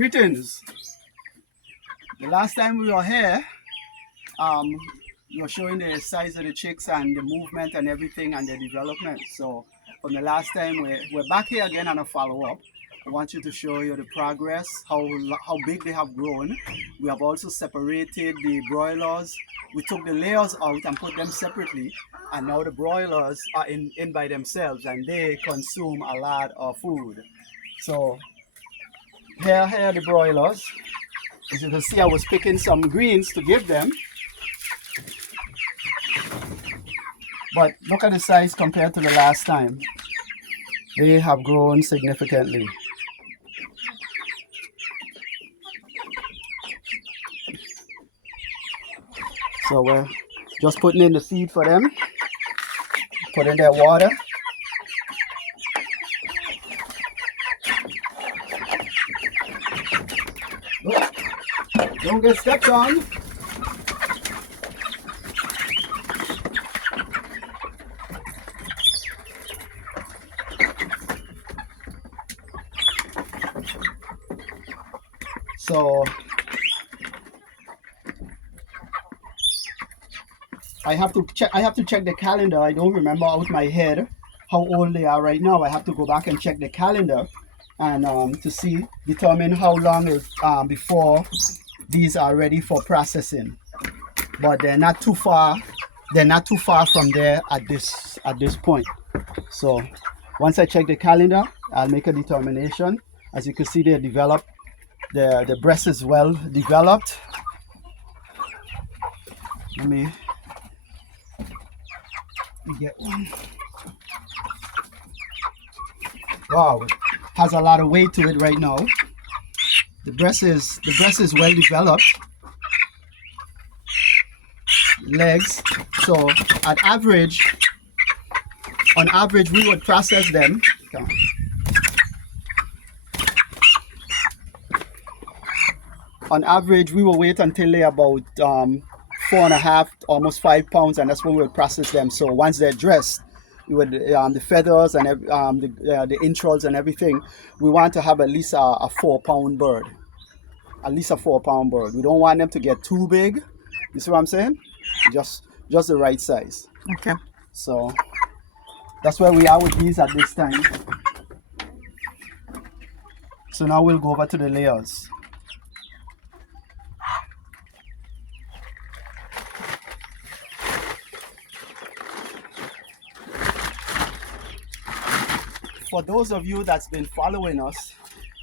Greetings. The last time we were here, we were showing the size of the chicks and the movement and everything and the development. So from the last time, we're back here again on a follow-up. I want you to show you the progress, how big they have grown. We have also separated the broilers. We took the layers out and put them separately, and now the broilers are in by themselves and they consume a lot of food. So here are the broilers. As you can see, I was picking some greens to give them. But look at the size compared to the last time. They have grown significantly. So we're just putting in the feed for them. Put in their water. Look, don't get stepped on. So I have to check the calendar. I don't remember out my head how old they are right now. I have to go back and check the calendar and to determine how long before these are ready for processing. But they're not too far. They're not too far from there at this point. So once I check the calendar, I'll make a determination. As you can see, they're developed. The breast is well developed. Let me get one. Wow, it has a lot of weight to it right now. The breast is well developed. Legs. So on average, we would process them. On average, we will wait until they're about 4.5, almost 5 pounds, and that's when we would process them. So once they're dressed, we would the feathers and the entrails and everything. We want to have at least a 4-pound bird. At least a 4-pound bird. We don't want them to get too big. You see what I'm saying? Just the right size. Okay. So that's where we are with these at this time. So now we'll go over to the layers. For those of you that's been following us,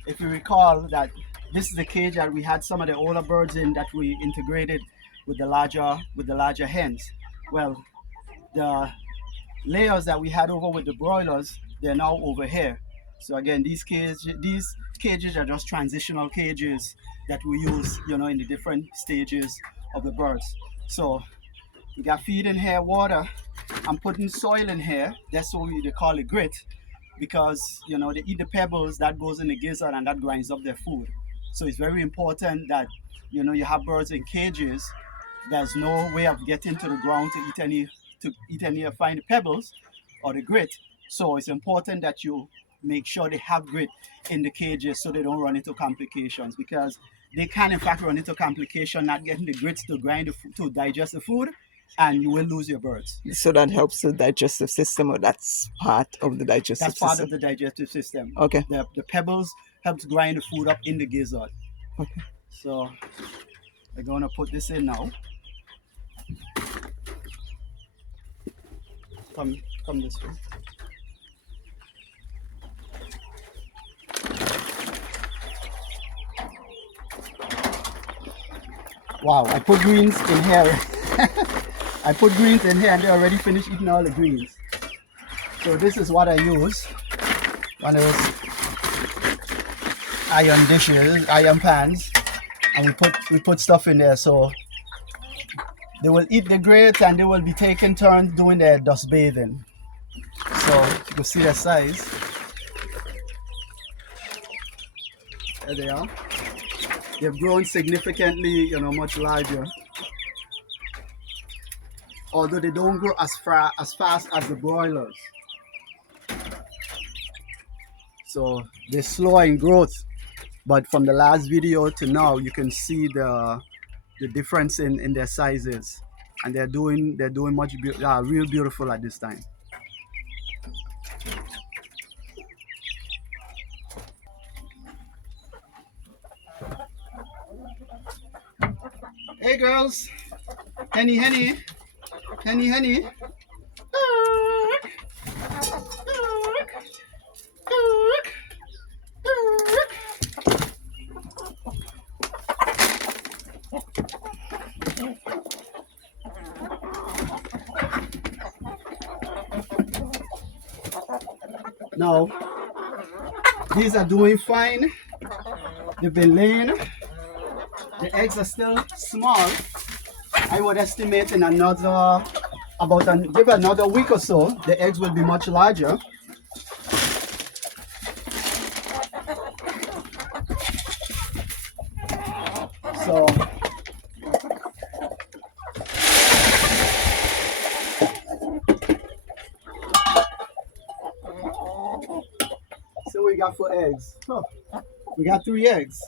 if you recall that this is the cage that we had some of the older birds in that we integrated with the larger hens. Well, the layers that we had over with the broilers, they're now over here. So again, these cages are just transitional cages that we use, in the different stages of the birds. So we got feed in here, water. I'm putting soil in here. That's what they call it grit, because they eat the pebbles that goes in the gizzard and that grinds up their food. So it's very important that you have birds in cages. There's no way of getting to the ground to eat any find the pebbles or the grit. So it's important that you make sure they have grit in the cages so they don't run into complications, because they can in fact run into complication not getting the grits to to digest the food, and you will lose your birds. So that helps the digestive system, or that's part of the digestive system? That's part of the digestive system. Okay. The pebbles helps grind the food up in the gizzard. Okay. So we're going to put this in now. Come this way. Wow, I put greens in here. I put greens in here and they already finished eating all the greens. So this is what I use. One of those iron pans, and we put stuff in there, so they will eat the grit and they will be taking turns doing their dust bathing. So you can see the size. There they are. They've grown significantly, much larger. Although they don't grow as fast as the broilers. So they're slow in growth. But from the last video to now, you can see the difference in their sizes, and they're doing real beautiful at this time. Hey girls, henny, henny, henny, henny. Now, these are doing fine. They've been laying. The eggs are still small. I would estimate in another, give another week or so, the eggs will be much larger. So we got 4 eggs. Oh, we got 3 eggs.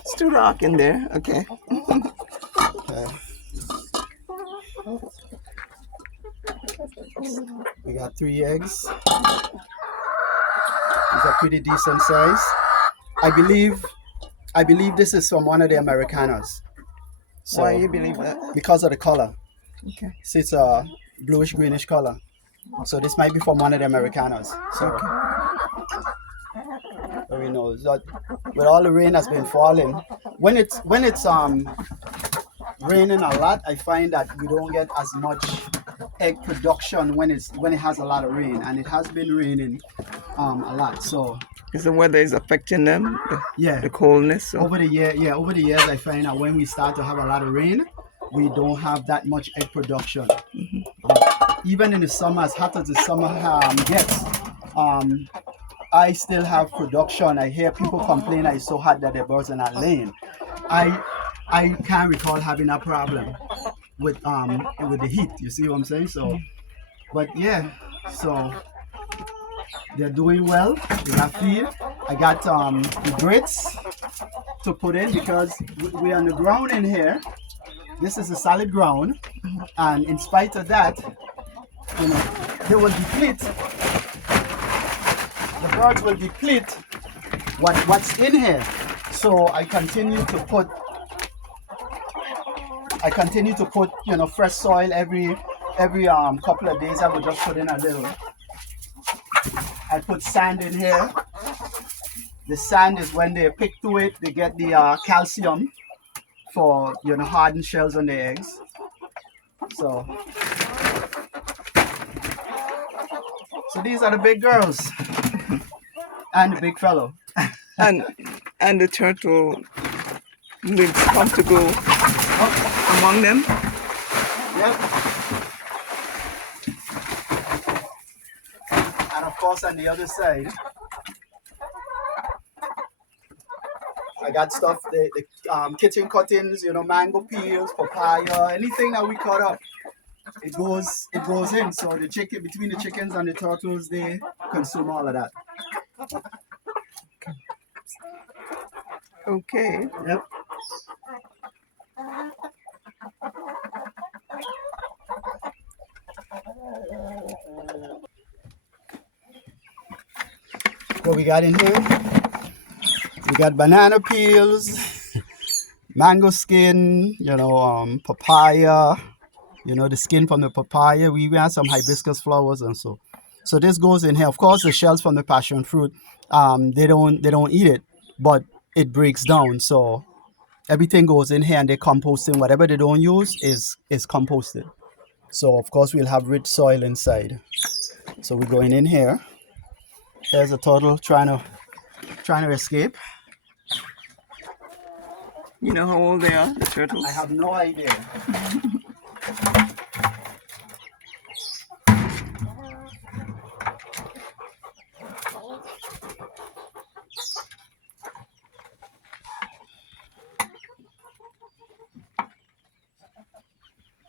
It's too dark in there. Okay. We got 3 eggs. These are pretty decent size. I believe this is from one of the Americanas. So, Why you believe that? because of the color. Okay. See, it's a bluish greenish color. So this might be from one of the Americanas. So we know that with all the rain that's been falling, when it's raining a lot, I find that we don't get as much egg production when it has a lot of rain, and it has been raining a lot. So Is the weather is affecting them? yeah, The coldness? Or? over the years, I find that when we start to have a lot of rain, we don't have that much egg production. But even in the summer, as hot as the summer gets, I still have production. I hear people complain that it's so hot that their birds are not laying. I can't recall having a problem with the heat. You see what I'm saying? So, but yeah, so they're doing well. They got feed. I got the grits to put in because we're on the ground in here. This is a solid ground, and in spite of that, they will deplete. The birds will deplete what's in here. So I continue to put fresh soil every couple of days. I will just put in a little. I put sand in here. The sand is when they pick to it, they get the calcium for hardened shells on the eggs. So these are the big girls and the big fellow. and the turtle lives comfortable among them. Yep. And of course on the other side, I got stuff, the kitchen cuttings, mango peels, papaya, anything that we cut up, it goes in. So between the chickens and the turtles, they consume all of that. Okay. Yep. What we got in here? We got banana peels, mango skin, papaya, the skin from the papaya. We have some hibiscus flowers and so this goes in here. Of course, the shells from the passion fruit, they don't eat it, but it breaks down. So everything goes in here, and they're composting. Whatever they don't use is composted. So of course we'll have rich soil inside. So we're going in here. There's a turtle trying to escape. You know how old they are, the turtles? I have no idea.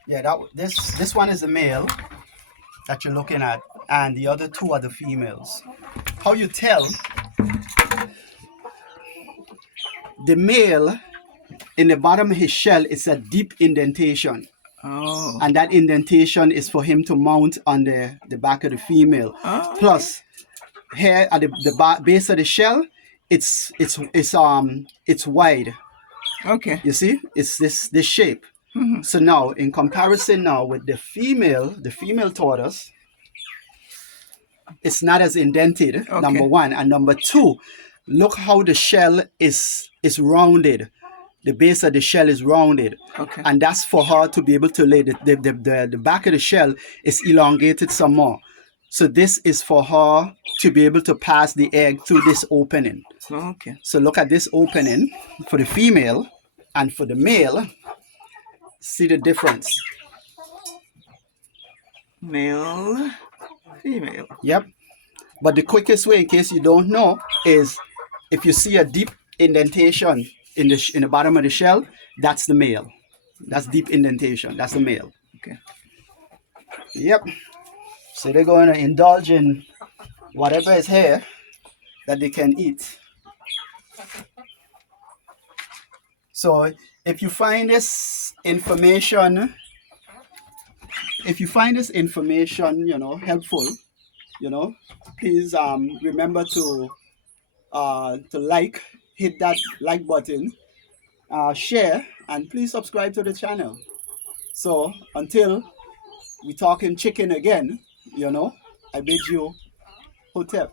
Yeah, this one is the male that you're looking at, and the other two are the females. How you tell the male in the bottom of his shell is a deep indentation. Oh. And that indentation is for him to mount on the back of the female. Oh, Plus, here at the base of the shell, it's wide. okay. You see, it's this shape. So now, in comparison now with the female tortoise, it's not as indented. Okay. Number one, and number two, look how the shell is rounded. The base of the shell is rounded. Okay. And that's for her to be able to lay the back of the shell is elongated some more. So this is for her to be able to pass the egg through this opening. Okay. So look at this opening for the female, and for the male, see the difference. Male, female. Yep. But the quickest way, in case you don't know, is if you see a deep indentation in the bottom of the shell, that's the male. That's deep indentation. That's the male. Okay. Yep. So they're going to indulge in whatever is here that they can eat. So if you find this information, helpful, please remember to hit that like button, share, and please subscribe to the channel. So until we talking chicken again, I bid you hotep.